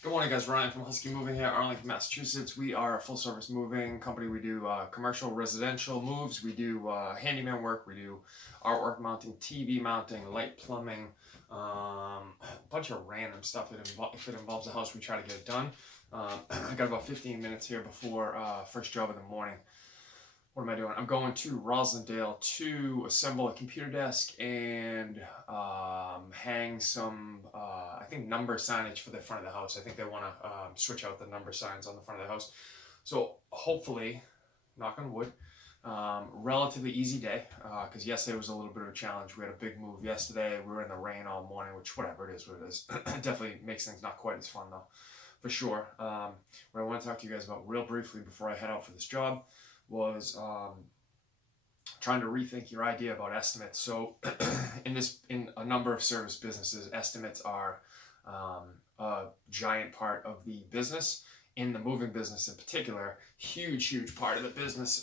Good morning, guys. Ryan from Husky Moving here, Arlington, Massachusetts. We are a full-service moving company. We do commercial, residential moves. We do handyman work. We do artwork mounting, TV mounting, light plumbing, a bunch of random stuff. If it involves a house, we try to get it done. I got about 15 minutes here before first job in the morning. What am I doing? I'm going to Roslindale to assemble a computer desk and hang some, I think, number signage for the front of the house. I think they want to switch out the number signs on the front of the house. So hopefully, knock on wood, relatively easy day because yesterday was a little bit of a challenge. We had a big move yesterday. We were in the rain all morning, which whatever it is, what it is. Definitely makes things not quite as fun though, for sure. What I want to talk to you guys about real briefly before I head out for this job was trying to rethink your idea about estimates. So in a number of service businesses, estimates are a giant part of the business. In the moving business in particular, huge part of the business.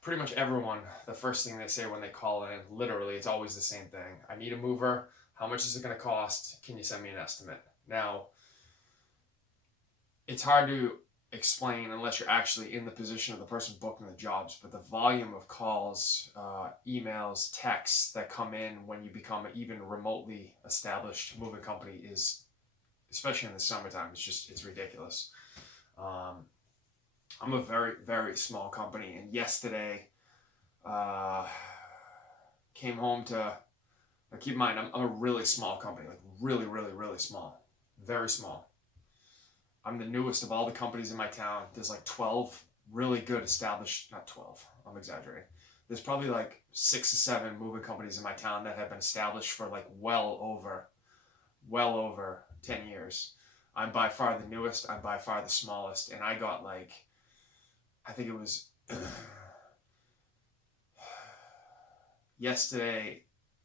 Pretty much everyone, the first thing they say when they call in, literally, it's always the same thing. I need a mover. How much is it going to cost? Can you send me an estimate? Now, it's hard to explain unless you're actually in the position of the person booking the jobs, but the volume of calls, emails, texts that come in when you become an even remotely established moving company is, especially in the summertime, it's ridiculous. I'm a very small company, and yesterday came home to, keep in mind, I'm a really small company, like really small, very small. I'm the newest of all the companies in my town. There's like 12 really good established, not 12, I'm exaggerating. There's probably like 6 or 7 moving companies in my town that have been established for like well over 10 years. I'm by far the newest, I'm by far the smallest, and I got like, I think it was yesterday,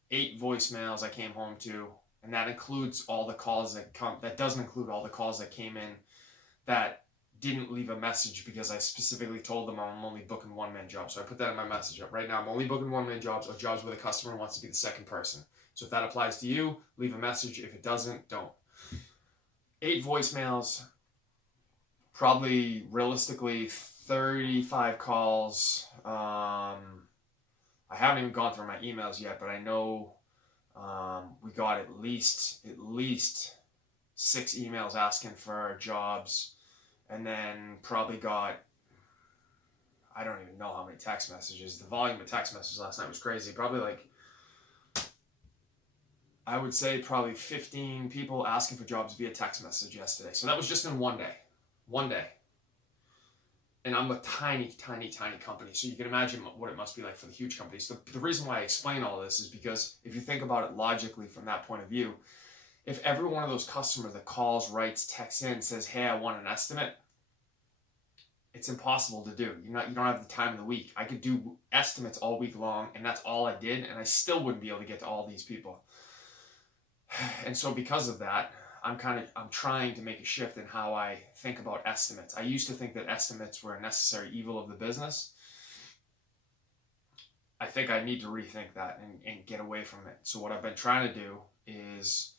8 voicemails I came home to, and that includes all the calls that doesn't include all the calls that came in that didn't leave a message because I specifically told them I'm only booking one-man jobs. So I put that in my message up. Right now, I'm only booking one-man jobs or jobs where the customer wants to be the second person. So if that applies to you, leave a message. If it doesn't, don't. 8 voicemails, probably realistically 35 calls. I haven't even gone through my emails yet, but I know we got at least 6 emails asking for jobs, and then probably got, I don't even know how many text messages. The volume of text messages last night was crazy. Probably like, I would say probably 15 people asking for jobs via text message yesterday. So that was just in one day. One day. And I'm a tiny company. So you can imagine what it must be like for the huge companies. The reason why I explain all this is because if you think about it logically from that point of view, if every one of those customers that calls, writes, texts in, says, hey, I want an estimate, it's impossible to do. You don't have the time in the week. I could do estimates all week long, and that's all I did, and I still wouldn't be able to get to all these people. And so because of that, I'm trying to make a shift in how I think about estimates. I used to think that estimates were a necessary evil of the business. I think I need to rethink that and get away from it. So what I've been trying to do is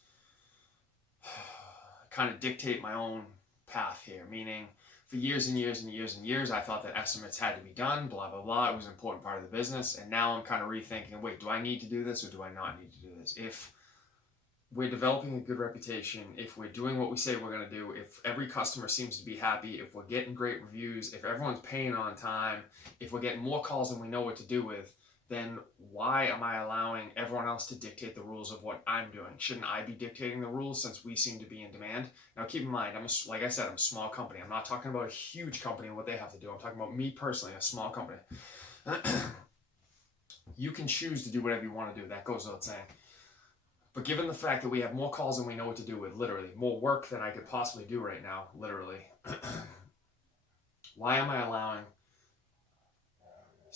kind of dictate my own path here, meaning for years and years, I thought that estimates had to be done, blah, blah, blah. It was an important part of the business. And now I'm kind of rethinking, wait, do I need to do this or do I not need to do this? If we're developing a good reputation, if we're doing what we say we're going to do, if every customer seems to be happy, if we're getting great reviews, if everyone's paying on time, if we're getting more calls than we know what to do with, then why am I allowing everyone else to dictate the rules of what I'm doing? Shouldn't I be dictating the rules since we seem to be in demand? Now, keep in mind, like I said, I'm a small company. I'm not talking about a huge company and what they have to do. I'm talking about me personally, a small company. You can choose to do whatever you want to do. That goes without saying. But given the fact that we have more calls than we know what to do with, literally, more work than I could possibly do right now, literally, why am I allowing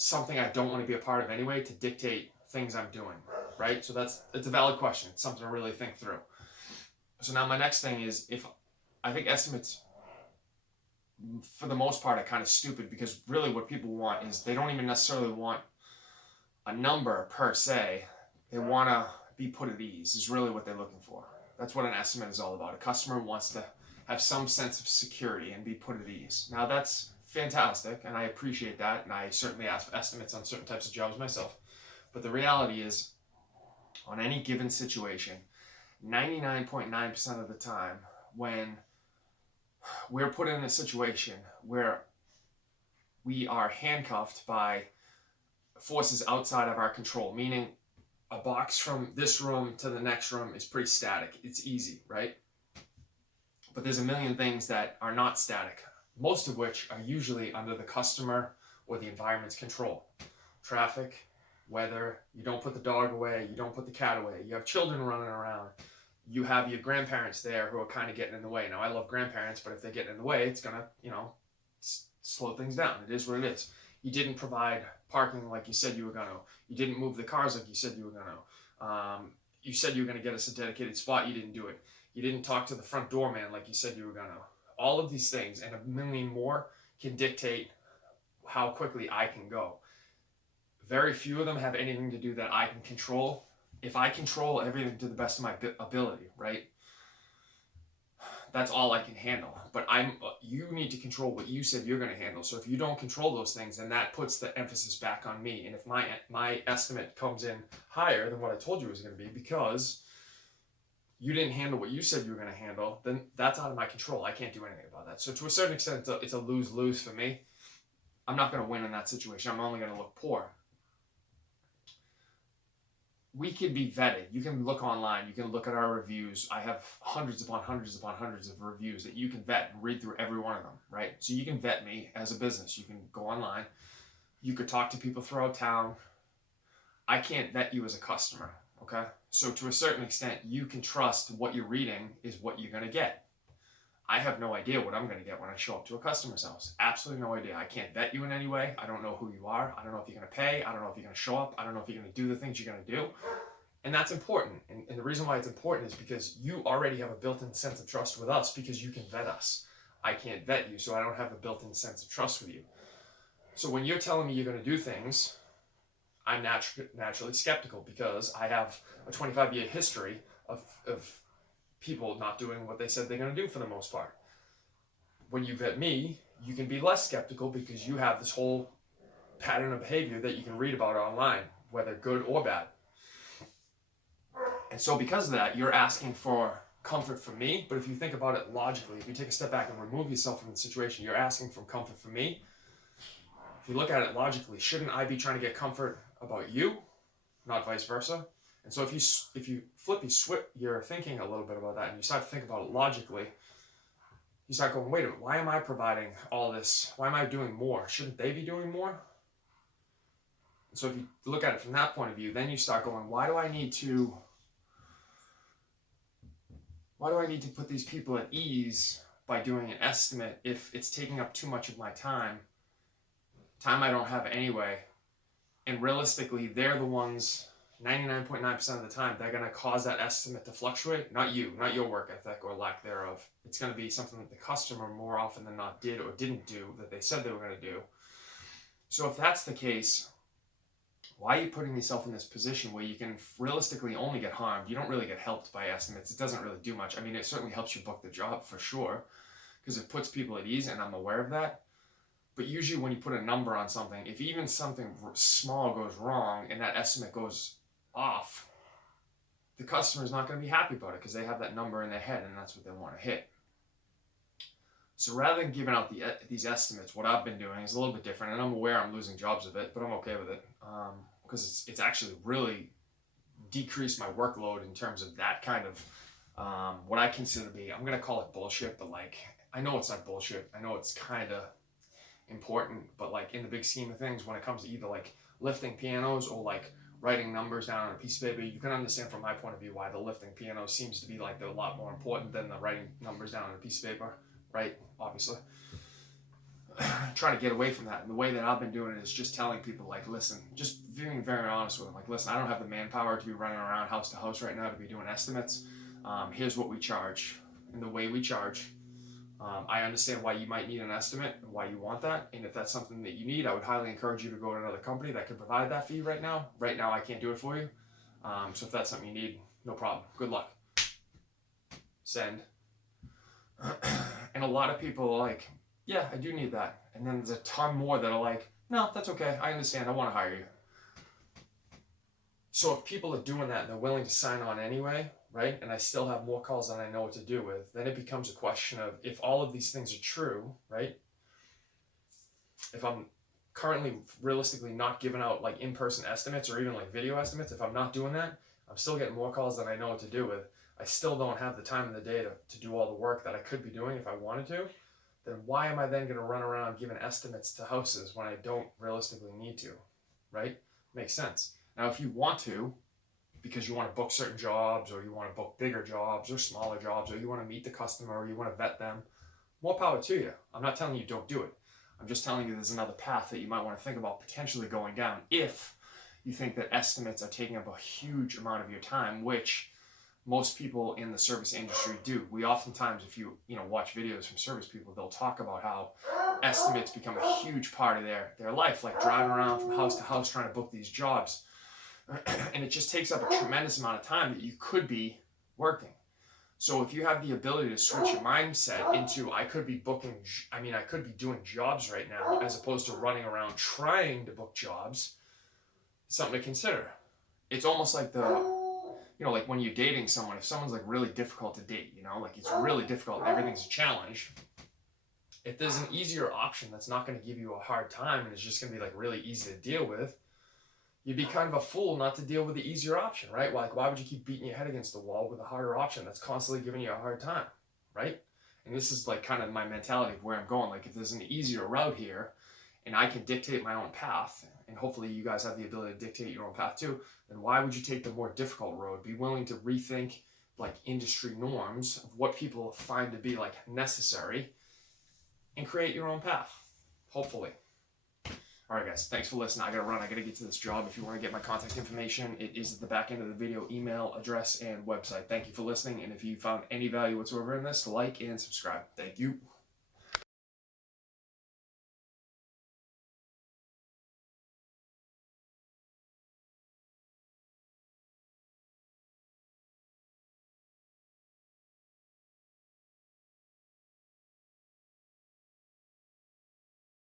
something I don't want to be a part of anyway to dictate things I'm doing, right? So it's a valid question. It's something to really think through. So now my next thing is, if I think estimates, for the most part, are kind of stupid because really what people want is they don't even necessarily want a number per se. They want to be put at ease is really what they're looking for. That's what an estimate is all about. A customer wants to have some sense of security and be put at ease. Now that's fantastic, and I appreciate that, and I certainly ask for estimates on certain types of jobs myself. But the reality is, on any given situation, 99.9% of the time, when we're put in a situation where we are handcuffed by forces outside of our control, meaning a box from this room to the next room is pretty static. It's easy, right? But there's a million things that are not static, most of which are usually under the customer or the environment's control. Traffic, weather, you don't put the dog away, you don't put the cat away, you have children running around, you have your grandparents there who are kind of getting in the way. Now, I love grandparents, but if they get in the way, it's going to, slow things down. It is what it is. You didn't provide parking like you said you were going to. You didn't move the cars like you said you were going to. You said you were going to get us a dedicated spot. You didn't do it. You didn't talk to the front doorman like you said you were going to. All of these things and a million more can dictate how quickly I can go. Very few of them have anything to do that I can control. If I control everything to the best of my ability, right? That's all I can handle. But you need to control what you said you're going to handle. So if you don't control those things, then that puts the emphasis back on me. And if my estimate comes in higher than what I told you it was going to be because you didn't handle what you said you were going to handle, then that's out of my control. I can't do anything about that. So to a certain extent, it's a lose-lose for me. I'm not going to win in that situation. I'm only going to look poor. We can be vetted. You can look online. You can look at our reviews. I have hundreds upon hundreds upon hundreds of reviews that you can vet and read through every one of them, right? So you can vet me as a business. You can go online. You could talk to people throughout town. I can't vet you as a customer, okay? So to a certain extent, you can trust what you're reading is what you're going to get. I have no idea what I'm going to get when I show up to a customer's house. Absolutely no idea. I can't vet you in any way. I don't know who you are. I don't know if you're going to pay. I don't know if you're going to show up. I don't know if you're going to do the things you're going to do. And that's important. And the reason why it's important is because you already have a built-in sense of trust with us because you can vet us. I can't vet you, so I don't have a built-in sense of trust with you. So when you're telling me you're going to do things, I'm naturally skeptical because I have a 25-year history of people not doing what they said they're going to do for the most part. When you vet me, you can be less skeptical because you have this whole pattern of behavior that you can read about online, whether good or bad. And so because of that, you're asking for comfort from me. But if you think about it logically, if you take a step back and remove yourself from the situation, you're asking for comfort from me. If you look at it logically, shouldn't I be trying to get comfort about you, not vice versa? And so if you flip your thinking a little bit about that and you start to think about it logically, you start going, wait a minute, why am I providing all this? Why am I doing more? Shouldn't they be doing more? And so if you look at it from that point of view, then you start going, why do I need to put these people at ease by doing an estimate if it's taking up too much of my time I don't have anyway? And realistically, they're the ones 99.9% of the time, they're going to cause that estimate to fluctuate. Not you, not your work ethic or lack thereof. It's going to be something that the customer more often than not did or didn't do that they said they were going to do. So if that's the case, why are you putting yourself in this position where you can realistically only get harmed? You don't really get helped by estimates. It doesn't really do much. I mean, it certainly helps you book the job for sure because it puts people at ease, and I'm aware of that. But usually when you put a number on something, if even something small goes wrong and that estimate goes off, the customer is not going to be happy about it because they have that number in their head and that's what they want to hit. So rather than giving out these estimates, what I've been doing is a little bit different, and I'm aware I'm losing jobs of it, but I'm okay with it because it's actually really decreased my workload in terms of that kind of what I consider to be, I'm going to call it bullshit, but like, I know it's not bullshit. I know it's kind of important, but like in the big scheme of things, when it comes to either like lifting pianos or like writing numbers down on a piece of paper, you can understand from my point of view why the lifting piano seems to be like they're a lot more important than the writing numbers down on a piece of paper, right? Obviously. Try to get away from that. And the way that I've been doing it is just telling people like, listen, just being very honest with them. Like, listen, I don't have the manpower to be running around house to house right now to be doing estimates. Here's what we charge. And the way we charge, I understand why you might need an estimate and why you want that. And if that's something that you need, I would highly encourage you to go to another company that can provide that for you right now. Right now, I can't do it for you. So if that's something you need, no problem. Good luck. send. And a lot of people are like, yeah, I do need that. And then there's a ton more that are like, no, that's okay. I understand. I want to hire you. So if people are doing that and they're willing to sign on anyway, right, and I still have more calls than I know what to do with, then it becomes a question of, if all of these things are true, right, if I'm currently realistically not giving out like in-person estimates or even like video estimates, if I'm not doing that, I'm still getting more calls than I know what to do with. I still don't have the time in the day to do all the work that I could be doing if I wanted to. Then why am I then going to run around giving estimates to houses when I don't realistically need to, right? Makes sense. Now, if you want to, because you want to book certain jobs, or you want to book bigger jobs or smaller jobs, or you want to meet the customer, or you want to vet them, more power to you. I'm not telling you don't do it. I'm just telling you there's another path that you might want to think about potentially going down if you think that estimates are taking up a huge amount of your time, which most people in the service industry do. We oftentimes, if you watch videos from service people, they'll talk about how estimates become a huge part of their life, like driving around from house to house trying to book these jobs. And it just takes up a tremendous amount of time that you could be working. So if you have the ability to switch your mindset into, I could be doing jobs right now, as opposed to running around trying to book jobs, something to consider. It's almost like like when you're dating someone, if someone's like really difficult to date, like it's really difficult and everything's a challenge, if there's an easier option that's not going to give you a hard time and it's just going to be like really easy to deal with, you'd be kind of a fool not to deal with the easier option, right? Like, why would you keep beating your head against the wall with a harder option that's constantly giving you a hard time, right? And this is like kind of my mentality of where I'm going. Like, if there's an easier route here and I can dictate my own path, and hopefully you guys have the ability to dictate your own path too, then why would you take the more difficult road? Be willing to rethink like industry norms of what people find to be like necessary and create your own path, hopefully. All right, guys, thanks for listening. I got to run. I got to get to this job. If you want to get my contact information, it is at the back end of the video, email, address, and website. Thank you for listening. And if you found any value whatsoever in this, like and subscribe. Thank you.